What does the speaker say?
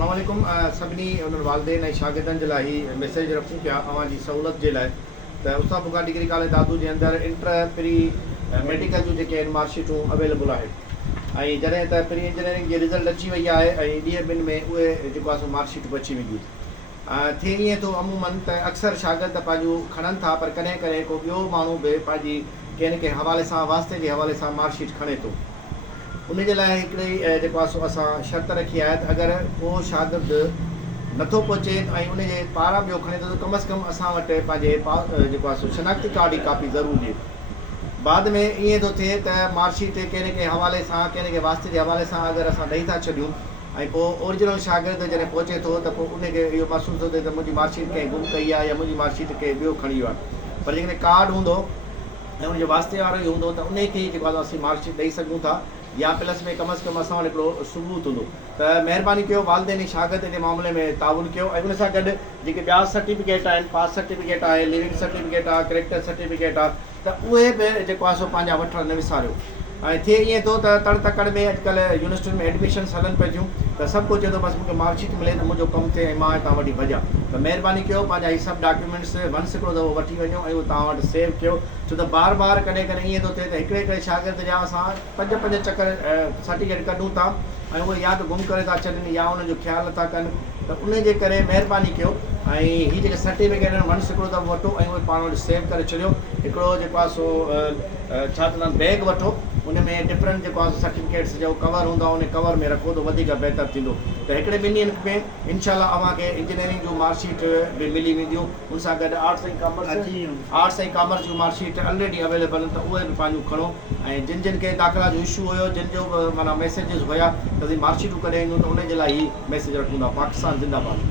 अस्सलाम वालेकुम सभिनी उन्हनि वालदेन ऐं शागिर्दनि जे लाइ ही मैसेज रखूं पिया अवां जी सहूलियत जे लाइ त उस्ताद बुखारी डिग्री कॉलेज दादू जे अंदरि इंटर प्री मेडिकल जूं जेके आहिनि मार्कशीटूं अवेलेबल आहिनि ऐं जॾहिं त प्री इंजीनियरिंग जी रिज़ल्ट अची वई आहे ऐं ॾींहं ॿिनि में उहे जेको आहे सो मार्कशीटूं अची वेंदियूं थिए ईअं थो अमूमन त अक्सर शागिर्द पंहिंजूं खणनि था पर कॾहिं कॾहिं को ॿियो माण्हू बि पंहिंजी कंहिं न कंहिं हवाले सां वास्ते जे हवाले सां मार्कशीट खणे थो उन जे लाइ हिकिड़ी जेको आहे सो असां शर्त रखी आहे त अगरि उहो शागिर्द नथो पहुचे ऐं उन जे पारां ॿियो खणे थो त कम से कम असां वटि पंहिंजे जेको आहे सो शनाख्ती कार्ड जी कापी ज़रूरु ॾिए बाद में ईअं थो थिए त मार्कशीट कंहिं न कंहिं हवाले सां कंहिं न कंहिं वास्ते जे हवाले सां अगरि असां ॾेई था छॾियूं ऐं पोइ ओरिजिनल शागिर्द जॾहिं पहुचे थो त पोइ उनखे इहो महसूसु थो थिए त मुंहिंजी मार्कशीट कंहिं गुम कई आहे या मुंहिंजी मार्कशीट कंहिं ॿियो खणी वियो आहे पर जेकॾहिं कार्ड हूंदो ऐं उनजे वास्ते वारो ई हूंदो त उनखे जेको आहे असीं मार्कशीट ॾेई सघूं था या प्लस में कम से कम असां वटि हिकिड़ो सबूत हूंदो त महिरबानी कयो वालदेन शागिर्द जे मामले में ताउन कयो ऐं उन सां गॾु जेके ॿिया सर्टिफिकेट आहिनि पास सर्टिफिकेट आहे लिविंग सर्टिफिकेट आहे करेक्टर सर्टिफिकेट आहे त उहे बि जेको आहे सो पंहिंजा वठणु न विसारियो ऐं थिए ईअं थो त तड़ तकड़ में अॼुकल्ह यूनिवर्सिटियुनि में एडमिशन्स हलनि पियूं थियूं त सभु कुझु चए थो बसि मूंखे मार्कशीट मिले त मुंहिंजो कमु थिए ऐं मां हितां वठी भॼां त महिरबानी कयो पंहिंजा हीअ सभु डॉक्यूमेंट्स वंस हिकिड़ो दफ़ो वठी वञो ऐं उहो तव्हां वटि सेव कयो छो त बार बार कॾहिं कॾहिं ईअं थो थिए त हिकिड़े शागिर्द जा असां पंज चकर सर्टिफिकेट कढूं था ऐं उहे या त गुम करे था छॾनि या उनजो ख़्यालु नथा कनि त उन जे करे महिरबानी कयो ऐं हीअ जेके सर्टिफिकेट आहिनि वंस हिकिड़ो दफ़ो वठो ऐं उहे पाण वटि सेव करे छॾियो हिकिड़ो जेको आहे सो छा चवंदा आहिनि बैग वठो उन में डिफरेंट जेको आहे सर्टिफिकेट्स जो कवर हूंदो आहे उन कवर में रखो त वधीक बहितर थींदो त हिकिड़े ॿिनि ॾींहंनि में इनशाला अव्हांखे इंजीनियरिंग जूं मार्कशीट बि मिली वेंदियूं उन सां गॾु आर्ट्स ऐं कॉमर्स जूं मार्कशीट ऑलरेडी अवेलेबल आहिनि त उहे बि पंहिंजूं खणो ऐं जिन जिन खे दाख़िला जो इशू हुयो जिन जो बि माना मैसेजिस हुया त मार्कशीटूं कढे ईंदियूं त उन जे लाइ ई मैसेज रखूं था पाकिस्तान ज़िंदाबाद।